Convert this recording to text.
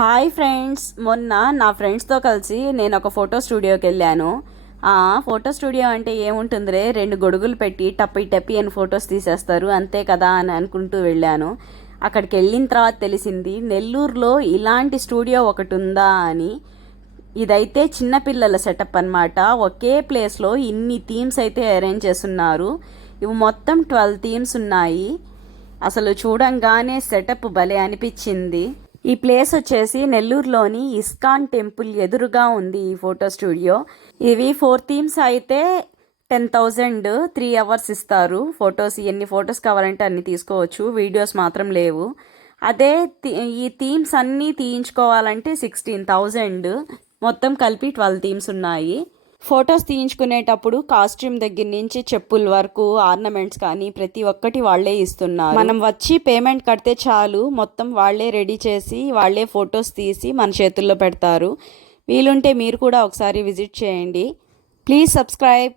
Hi friends, మొన్న నా ఫ్రెండ్స్తో కలిసి నేను ఒక ఫోటో స్టూడియోకి వెళ్ళాను. ఫోటో స్టూడియో అంటే ఏముంటుందిరే, 2 గొడుగులు పెట్టి టప్పి టప్పి అని ఫొటోస్ తీసేస్తారు అంతే కదా అని అనుకుంటూ వెళ్ళాను. అక్కడికి వెళ్ళిన తర్వాత తెలిసింది నెల్లూరులో ఇలాంటి స్టూడియో ఒకటి ఉందా అని. ఇదైతే చిన్నపిల్లల సెటప్ అన్నమాట. ఒకే ప్లేస్లో ఇన్ని థీమ్స్ అయితే అరేంజ్ చేస్తున్నారు. ఇవి మొత్తం 12 థీమ్స్ ఉన్నాయి. అసలు చూడంగానే సెటప్ భలే అనిపించింది. ఈ ప్లేస్ వచ్చేసి నెల్లూరులోని ఇస్కాన్ టెంపుల్ ఎదురుగా ఉంది ఈ ఫోటో స్టూడియో. ఇవి 4 థీమ్స్ అయితే 10,000, 3 అవర్స్ ఇస్తారు. ఫొటోస్ ఎన్ని ఫొటోస్ కావాలంటే అన్ని తీసుకోవచ్చు, వీడియోస్ మాత్రం లేవు. అదే ఈ థీమ్స్ అన్నీ తీయించుకోవాలంటే 16,000. మొత్తం కలిపి 12 థీమ్స్ ఉన్నాయి. ఫొటోస్ తీయించుకునేటప్పుడు కాస్ట్యూమ్ దగ్గర నుంచి చెప్పుల వరకు ఆర్నమెంట్స్ కానీ ప్రతి ఒక్కటి వాళ్ళే ఇస్తున్నారు. మనం వచ్చి పేమెంట్ కడితే చాలు, మొత్తం వాళ్ళే రెడీ చేసి వాళ్ళే ఫొటోస్ తీసి మన చేతుల్లో పెడతారు. వీలుంటే మీరు కూడా ఒకసారి విజిట్ చేయండి. Please subscribe.